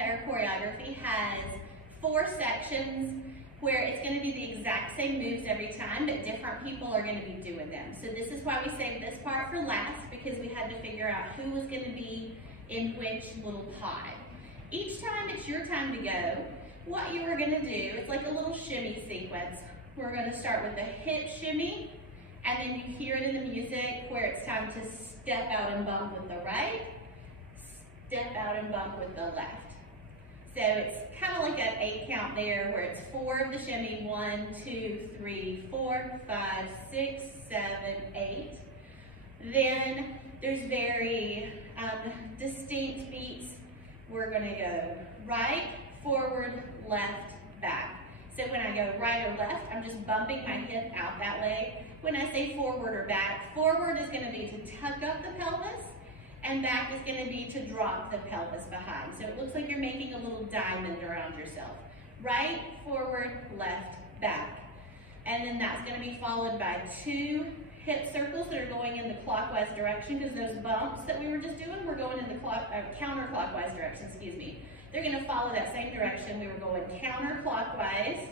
of our choreography has 4 sections where it's going to be the exact same moves every time, but different people are going to be doing them. So this is why we saved this part for last, because we had to figure out who was going to be in which little pod. Each time it's your time to go, what you are going to do, it's like a little shimmy sequence. We're going to start with the hip shimmy, and then you hear it in the music where it's time to step out and bump with the right, step out and bump with the left. So it's kind of like an 8 count there where it's 4 of the shimmy, 1, 2, 3, 4, 5, 6, 7, 8. Then there's very distinct beats. We're going to go right, forward, left, back. So when I go right or left, I'm just bumping my hip out that way. When I say forward or back, forward is going to be to tuck up the pelvis, and back is going to be to drop the pelvis behind. So it looks like you're making a little diamond around yourself. Right, forward, left, back. And then that's going to be followed by 2 hip circles that are going in the clockwise direction, because those bumps that we were just doing were going in the counterclockwise direction, excuse me. They're going to follow that same direction. We were going counterclockwise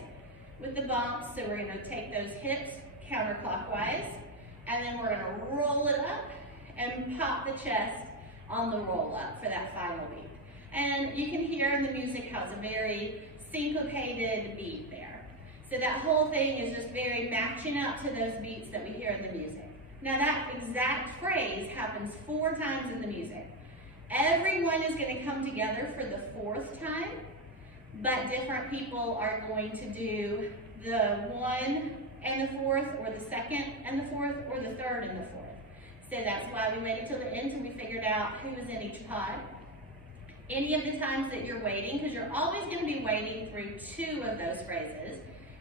with the bumps, so we're going to take those hips counterclockwise, and then we're going to roll it up and pop the chest on the roll up for that final beat. And you can hear in the music how it's a very syncopated beat there. So that whole thing is just very matching up to those beats that we hear in the music. Now that exact phrase happens 4 times in the music. Everyone is going to come together for the 4th time, but different people are going to do the 1 and the 4th, or the 2nd and the 4th, or the 3rd and the 4th. So that's why we waited till the end till we figured out who was in each pod. Any of the times that you're waiting, because you're always going to be waiting through 2 of those phrases,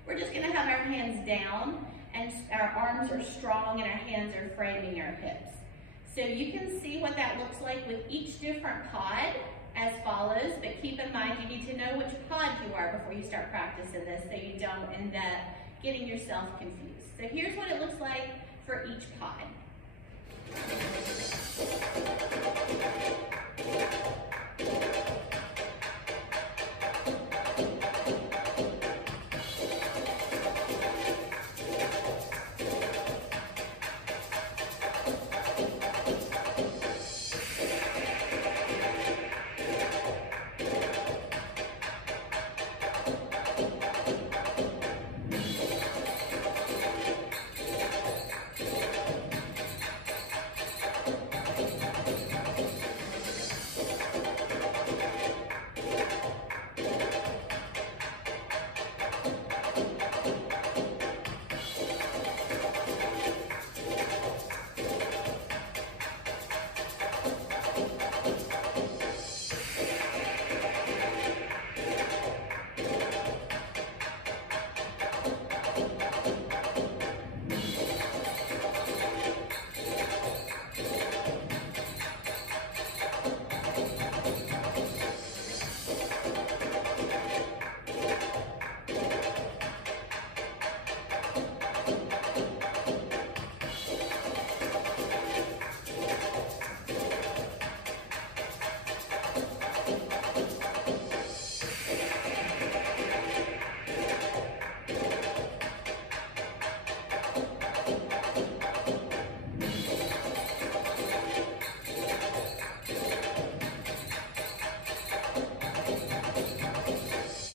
we're just going to have our hands down and our arms are strong and our hands are framing our hips. So you can see what that looks like with each different pod as follows, but keep in mind you need to know which pod you are before you start practicing this so you don't end up getting yourself confused. So here's what it looks like for each pod.